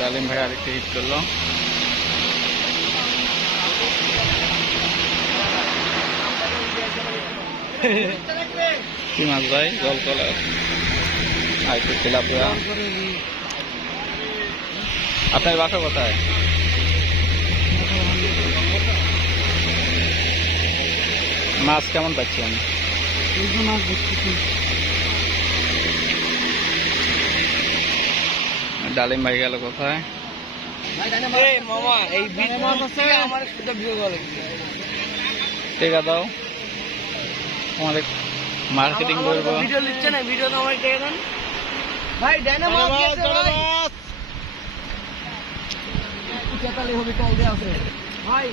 ডালিম ভাই আরেকটা হিট করল। কি মাছ ভাই? জল কলার আরেকটু তেলাপিয়া। আপনার বাসা কোথায়? মাছ কেমন পাচ্ছেন? ডালিম ভাই গেল কোথায় টেকা দাও আমাদের মার্কেটিং করব ভিডিও লিখছে না ভিডিও আমার টেকে দেন ভাই হবে কল আছে ভাই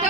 ছোট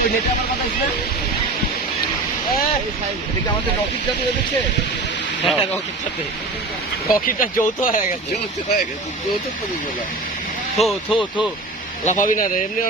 রাইজুল নেটে আমার কথা আসবে এদিকে আমাদের রকিট জাতি দেখছে হ্যাঁ। রকিট সাথে রকিটটা যৌথ হয়ে গেছে। যৌথ হয়ে গেছে যৌথ থো থো থো। লাফাবি না রে এমনি